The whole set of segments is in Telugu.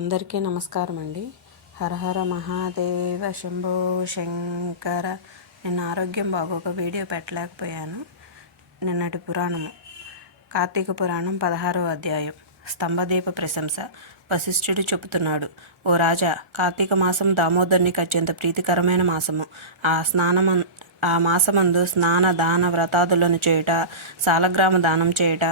అందరికీ నమస్కారం అండి హరహర మహాదేవ శంభో శంకర. నిన్న ఆరోగ్యం బాగోక వీడియో పెట్టలేకపోయాను. నిన్నటి పురాణము. కార్తీక పురాణం పదహారవ అధ్యాయం. స్తంభదీప ప్రశంస. వశిష్ఠుడు చెబుతున్నాడు ఓ రాజా కార్తీక మాసం దామోదరునికి అత్యంత ప్రీతికరమైన మాసము. ఆ స్నానం ఆ మాసమందు స్నాన దాన వ్రతాదులను చేయుట సాలగ్రామ దానం చేయుట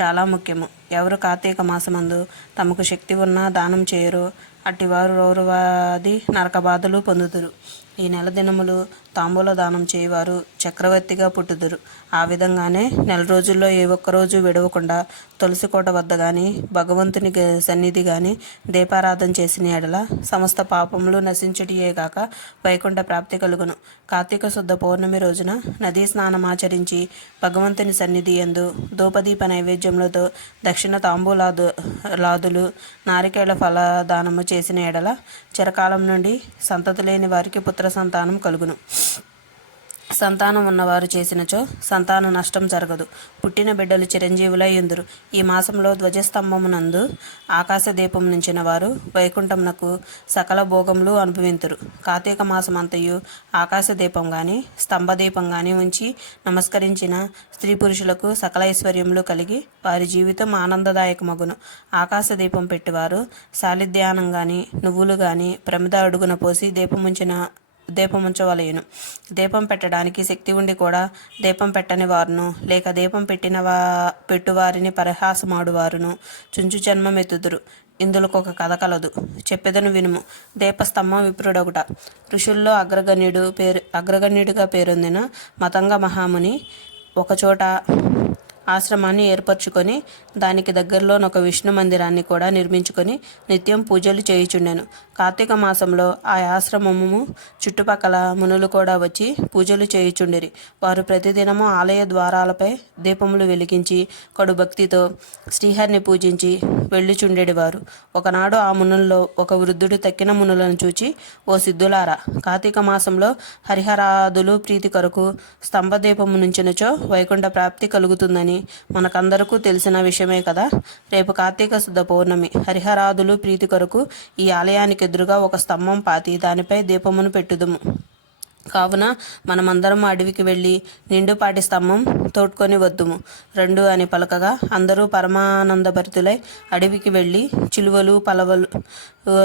చాలా ముఖ్యము. ఎవరు కార్తీక మాసమందు తమకు శక్తి ఉన్నా దానం చేయరు. అట్టివారు రౌరవాది నరక బాధలు పొందుదురు. ఈ నెల దినములు తాంబూల దానం చేయవారు చక్రవర్తిగా పుట్టుదురు. ఆ విధంగానే నెల రోజుల్లో ఏ ఒక్క రోజు విడవకుండా తులసి కోట వద్ద కానీ భగవంతుని సన్నిధి కానీ దీపారాధన చేసిన ఎడల సమస్త పాపములు నశించుటియే కాక వైకుంఠ ప్రాప్తి కలుగును. కార్తీక శుద్ధ పౌర్ణమి రోజున నదీ స్నానం ఆచరించి భగవంతుని సన్నిధి ఎందు ధూపదీప నైవేద్యములతో దక్షిణ తాంబూలాదు లాదులు నారికేళ ఫలదానము చేసిన ఎడల చిరకాలం నుండి సంతతి లేని వారికి పుత్ర సంతానం కలుగును. సంతానం ఉన్నవారు చేసినచో సంతాన నష్టం జరగదు. పుట్టిన బిడ్డలు చిరంజీవులై ఎందురు ఈ మాసంలో ధ్వజస్తంభమునందు ఆకాశ దీపం నుంచిన వారు వైకుంఠమునకు సకల భోగములు అనుభవింతురు. కార్తీక మాసమంతయు ఆకాశ దీపం గాని స్తంభ దీపం గాని ఉంచి నమస్కరించిన స్త్రీ పురుషులకు సకల ఐశ్వర్యములు కలిగి వారి జీవితం ఆనందదాయకమగును. ఆకాశ దీపం పెట్టివారు సాలిధ్యానం గాని నువ్వులు గాని ప్రమిద అడుగున పోసి దీపముంచిన దీపం ఉంచవలయును దీపం పెట్టడానికి శక్తి ఉండి కూడా దీపం పెట్టని వారును లేక దీపం పెట్టిన వా పెట్టువారిని పరిహాసమాడువారును. చుంచు జన్మమెత్తుదురు ఇందులోకి ఒక కథ కలదు. చెప్పేదను వినుము. దీపస్తంభం విప్రుడొకట ఋషుల్లో అగ్రగణ్యుడు పేరు అగ్రగణ్యుడిగా పేరొందిన మతంగ మహాముని ఒకచోట ఆశ్రమాన్ని ఏర్పరచుకొని దానికి దగ్గరలోనొక విష్ణు మందిరాన్ని కూడా నిర్మించుకొని నిత్యం పూజలు చేయుచుండెను. కార్తీక మాసంలో ఆ ఆశ్రమము చుట్టుపక్కల మునులు కూడా వచ్చి పూజలు చేయుచుండిరి. వారు ప్రతిదినము ఆలయ ద్వారాలపై దీపములు వెలిగించి కడు భక్తితో శ్రీహరిని పూజించి వెళ్ళుచుండెడివారు. ఒకనాడు ఆ మునుల్లో ఒక వృద్ధుడు తక్కిన మునులను చూచి ఓ సిద్ధులారా కార్తీక మాసంలో హరిహరాదులు ప్రీతి కొరకు స్తంభదీపము నుంచినచో వైకుంఠ ప్రాప్తి కలుగుతుందని మనకందరకు తెలిసిన విషయమే కదా. రేపు కార్తీక శుద్ధ పౌర్ణమి. హరిహరాదులు ప్రీతి కొరకు ఈ ఆలయానికి ఎదురుగా ఒక స్తంభం పాతి దానిపై దీపమును పెట్టుదుము. కావున మనమందరం అడవికి వెళ్ళి నిండుపాటి స్తంభం తోడ్కొని వద్దుము. రెండు అని పలకగా అందరూ పరమానందభరితులై అడవికి వెళ్ళి చిలువలు పలవలు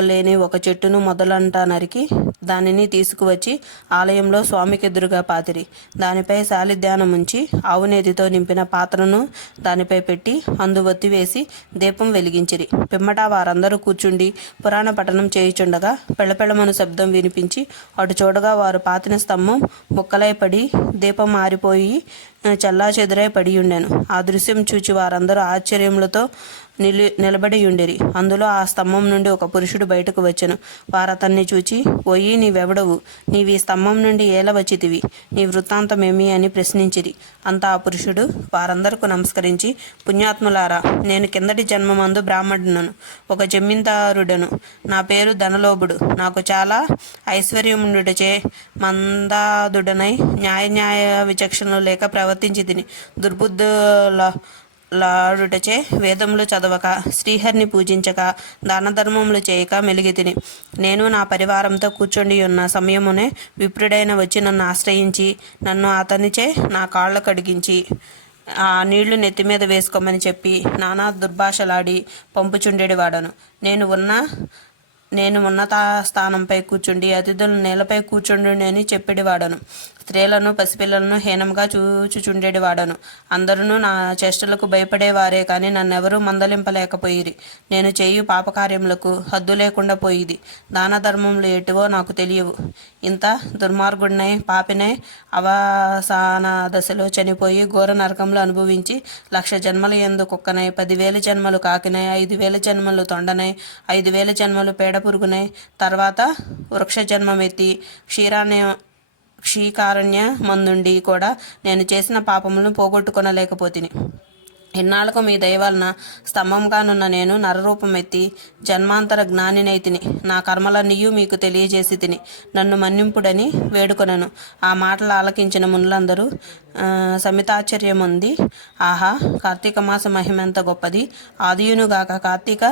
లేని ఒక చెట్టును మొదలంట నరికి దానిని తీసుకువచ్చి ఆలయంలో స్వామికి ఎదురుగా పాతిరి. దానిపై శాలిధ్యానం ఉంచి ఆవునేదితో నింపిన పాత్రను దానిపై పెట్టి అందు ఒత్తి వేసి దీపం వెలిగించిరి. పిమ్మట వారందరూ కూర్చుండి పురాణ పఠనం చేయుచుండగా పెళ్ళపెళ్ళమను శబ్దం వినిపించి అటు చూడగా వారు పాతిన స్తంభం ముక్కలై పడి దీపం మారిపోయి చల్లా చెదురై పడి ఆ దృశ్యం చూచి వారందరూ ఆశ్చర్యములతో నిలు నిలబడి ఉండిరి అందులో ఆ స్తంభం నుండి ఒక పురుషుడు బయటకు వచ్చెను. వారతన్ని చూచి ఓయి నీవెవడవు? నీవి స్తంభం నుండి ఏల వచ్చితివి? నీ వృత్తాంతమేమి అని ప్రశ్నించిరి. అంతా ఆ పురుషుడు వారందరకు నమస్కరించి పుణ్యాత్ములారా నేను కిందటి జన్మమందు బ్రాహ్మణులను ఒక జమీందారుడను. నా పేరు ధనలోభుడు. నాకు చాలా ఐశ్వర్యముండుటచే మందాదుడనై న్యాయ న్యాయ విచక్షణలు లేక ప్రవర్తించి తిని దుర్బుద్ధుల లాడుటచే వేదములు చదవక శ్రీహరిని పూజించక దాన ధర్మములు చేయక మెలిగితిని. నేను నా పరివారంతో కూర్చొని ఉన్న సమయమునే విప్రుడైన వచ్చి నన్ను ఆశ్రయించి నన్ను అతనిచే నా కాళ్ళ కడిగించి ఆ నీళ్ళు నెత్తి మీద వేసుకోమని చెప్పి నానా దుర్భాషలాడి పంపుచుండేడి వాడను నేను ఉన్న నేను ఉన్నత స్థానంపై కూర్చుండి అతిథులు నేలపై కూర్చుండు అని స్త్రీలను పసిపిల్లలను హీనంగా చూచుచుండేడివాడను అందరూ నా చేష్టలకు భయపడేవారే కానీ నన్నెవరూ మందలింపలేకపోయిరి. నేను చేయు పాపకార్యములకు హద్దు లేకుండా పోయిది. దాన ధర్మములు ఎటువో నాకు తెలియవు. ఇంత దుర్మార్గుడినై పాపినై అవసాన దశలో చనిపోయి ఘోర నరకంలో అనుభవించి లక్ష జన్మల ఎందు కుక్కనై పదివేల జన్మలు కాకినై ఐదు వేల జన్మలు తొండనై ఐదు వేల జన్మలు పేడ పురుగునై తర్వాత వృక్ష జన్మమెత్తి క్షీరాన్ని క్షీకారణ్య మందుండి కూడా నేను చేసిన పాపములను పోగొట్టుకొనలేకపోతిని. ఇన్నాళ్ళకు మీ దయవలన స్తంభంగానున్న నేను నరరూపమెత్తి ఎత్తి జన్మాంతర జ్ఞానినైతిని నా కర్మలన్నీయూ మీకు తెలియజేసి తిని నన్ను మన్నింపుడని వేడుకొనను. ఆ మాటలు ఆలకించిన మునులందరూ సమితాశ్చర్యం ఉంది ఆహా కార్తీక మాస మహిమ ఎంత గొప్పది ఆదియునుగాక కార్తీక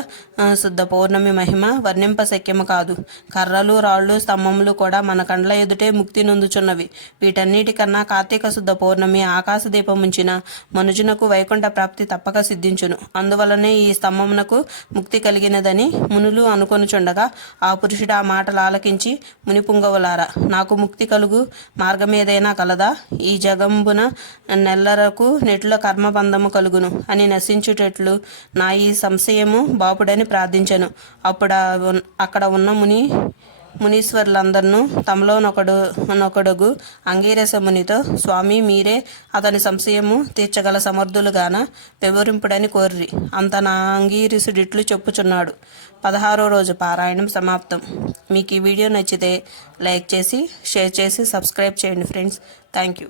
శుద్ధ పౌర్ణమి మహిమ వర్ణింప శక్యము కాదు. కర్రలు రాళ్ళు స్తంభములు కూడా మన కండ్ల ఎదుటే ముక్తి నొందుచున్నవి. వీటన్నిటికన్నా కార్తీక శుద్ధ పౌర్ణమి ఆకాశ దీపముంచిన ఉంచిన మనుజునకు వైకుంఠ ప్రాప్తి తప్పక సిద్ధించును. అందువలనే ఈ స్తంభమునకు ముక్తి కలిగినదని మునులు అనుకొనుచుండగా ఆ పురుషుడు ఆ మాటలు ఆలకించి మునిపుంగవులారా నాకు ముక్తి కలుగు మార్గం ఏదైనా కలదా? ఈ జగంబున నెల్లరకు నెట్ల కర్మబంధము కలుగును. అని నశించుటట్లు నా ఈ సంశయము బాపుడని ప్రార్థించను. అప్పుడు అక్కడ ఉన్న ముని మునీశ్వరులందరినూ తమలోనొకడు నొకడుగు అంగీరస మునితో స్వామి మీరే అతని సంశయము తీర్చగల సమర్థులుగాన వివరింపుడని కోర్రి. అంత నా అంగీరసుడిట్లు చెప్పుచున్నాడు. పదహారో రోజు పారాయణం సమాప్తం. మీకు ఈ వీడియో నచ్చితే లైక్ చేసి షేర్ చేసి సబ్స్క్రైబ్ చేయండి ఫ్రెండ్స్. Thank you.